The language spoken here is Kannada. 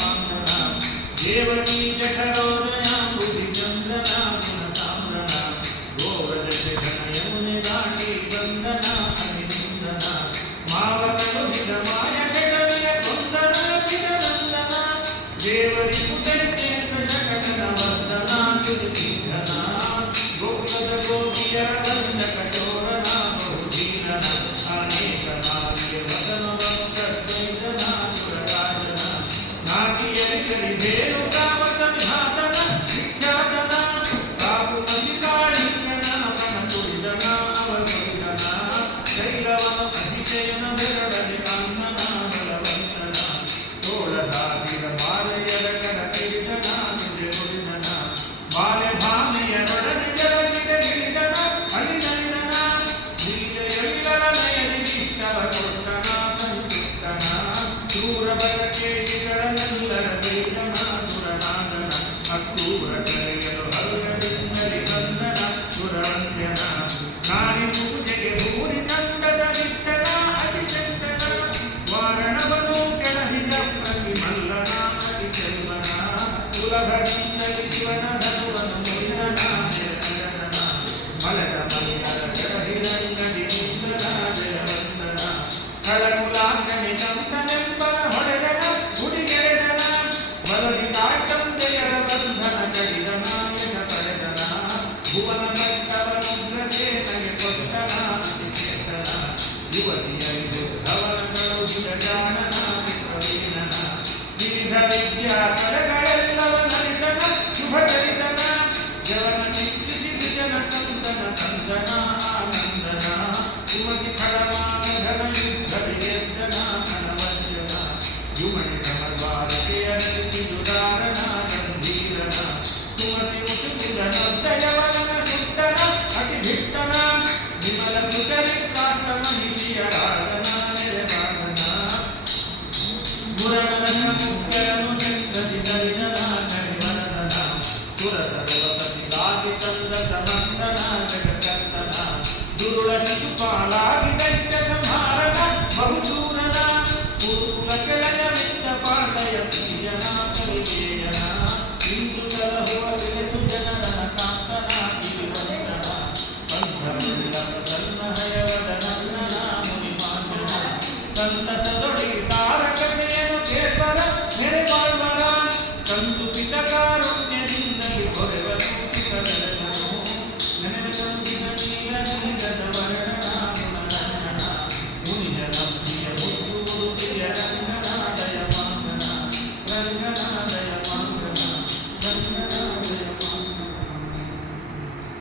ಮಾಂಗನ ದೇವಕೀ ಜಠರೋದಯ ಬುದ್ಧಿ ಚಂದ್ರನ ಗುಣತಾಮ್ರನ ಗೋವರ್ಧನ ಯಮುನೆ ದಾಟಿ ಬಂದನ ಅನಿಂದನ ಮಾವನನು ಹಿತ ಮಾಯ ಜಗವಿಯ ಕೊಂದನ ಚಿರನಂದನ ದೇವರಿ ಪುತಕ್ಕೆ ಶಕಟನ ವರ್ಧನ ತುರುಕೀಧನ ಗೋಕುಲದ ಗೋಪಿಯರ ಬಂದ ಕಠೋರನ ಬಹುಧೀರನ ಅನೇಕ ನಾರಿಯ ವದನ ಭಕ್ತೈದನ ಸುರರಾಜನ ನಾಟಿಯರಿ ಕರಿಬೇರು ಕಾಮತ ವಿಹಾತನ ವಿಖ್ಯಾತನ ಕಾಪು ಮಲ್ಲಿಕಾಳಿಂಗನ ಕಣ ತುಳಿದನ ಅವರುಳಿದನ ಶೈಲವನ ಅತಿಶಯನ ಬೆರಳಲಿ ಕಾಂಗನ ಬಲವಂತನ ತೋಳದಾಗಿರ ಮಾಲೆಯರ ಕಣ ತಿಳಿದನ ನುಡಿ ನುಡಿದನ ಬಾಲೆ ಭಾಮೆಯರೊಡನೆ ಜಲಗಿಡ ಗಿಳಿದನ ಅಳಿನಳಿದನ ಬೀಜಯಳಿಗಳ ನಯನಿಗಿಷ್ಟವ ಕೊಟ್ಟನ ಸಂತುಷ್ಟನ ಶೂರ ಬಲಕೇಶಿಗಳನ್ನೆಲ್ಲರ ಬೇದನ ಸುರನಾದನ ಅಕ್ರೂರ ಕರೆಯಲು ಹರುಗದಿಂದಲಿ ಬಂದನ ಸುರವಂದ್ಯನ ನಾರಿ ಪೂಜೆಗೆ ಭೂರಿ ಸಂದದ ವಿಠಲ ಅತಿಚಂದನ ವಾರಣವನು ಕೆಳಹಿದ ಪ್ರತಿಮಲ್ಲನ ಅತಿಚಲ್ವನ ಸುಲಭದಿಂದಲಿ ಶಿವನ ಧನುವನು ಮುರಿದನ ಜಯನಗರನ ಮಲದ ಮಲಿನರ ಕೆಳಹಿರಂಗಡಿ ಇಂದ್ರನ ಜಯವಂದನ ಕಳಕುಲಾಂಗನೆ ಕಂಸನೆಂಬನ ಹೊಡೆದನ ಹುಡಿಗೆರೆದನ ಬಲದಿ ತಾಟಂದೆಯರ ಬಂಧನ ಕಡಿದನ ಯಶ ಪಡೆದನ ಭುವನ ಕಟ್ಟವನುಗ್ರಚೇತಗೆ ಕೊಟ್ಟನ ಅತಿಚೇತನ ಯುವತಿಯರಿಗೂ ಧವನಗಳು ಸುರಜಾನನ ವಿಪ್ರವೀಣನ ವಿವಿಧ ವಿದ್ಯಾ ಕಲೆಗಳೆಲ್ಲವ ನಲಿತನ ಶುಭಚರಿತನ ಜವನ ಚಿತ್ರಿಸಿ ವಿಜನ ಕಂದನ ಕಂದನ ಆನಂದನ ಸುಮತಿ ಖಡಮಾಗಧನ ಯುದ್ಧ ವಿಯರ್ಜನ ಕಣವಂಜನ ಯುಮಣಿ ಸಮದ್ವಾರಕೆಯ ನಲಿಸಿ ದುದಾರನ ಗಂಭೀರನ ಸುಮತಿ ಮುಟುಕುದನೊದ್ದಯವನ ಸುತ್ತನ ಅತಿಭಿಟ್ಟನ ವಿಮಲ ಮುದರಿಕಾಷ್ಟಮ ನಿಧಿಯ ರಾಧನ ನೆಲೆವಾದನ ಮುರಳನ ಮುಖ್ಯರನು ಚಂದ್ರದಿ ದರಿದನ ಕರಿವರದನ ಸುರಸರ್ವಪತಿಗಾಗಿ ತಂದ ಸಮಂದನ ಜಗತ್ತನ ದುರುಳ ಶಿಶುಪಾಲಾಗಿ ದೈತ್ಯ ಸಂಹಾರನ ಬಹುಶೂರನ ಕುರುಕುಲ ಕೆಳಯ ಮಿತ್ತ ಪಾಂಡಯ ಪ್ರಿಯನ ಪರಿವೇಯನ ಇಂದು ಕಲಹುವ ವಿಳೆತು ಜನನ ಕಾಂತನ ಗಿರಿವಂದನ ಪಂಚಮುಳ್ಳ ಪ್ರಸನ್ನ ಹಯವದನಂದನ ಮುನಿಮಾನ್ಯನ ಸಂತಸದೊಡಿ ತಾರಕತೆಯನ್ನು ಕೇಳ್ಬರ ನೆರೆಬಾಳ್ವರ ಕಂದು ಪಿತ ಕಾರುಣ್ಯದಿಂದಲೇ ಹೊರೆವನು ಚಿಕ್ಕನೆಲೆದನು ನೆನೆದ ಕಂದಿನ ನೀರ ನೀರದ ವರ್ಣನ ಗುಣರಂಗನ ಮುನಿಯ ನಂಬಿಯ ಮುದ್ದು ಉಡುಪಿಯ ರಂಗನ ದಯಮಾಂಗನ ರಂಗನ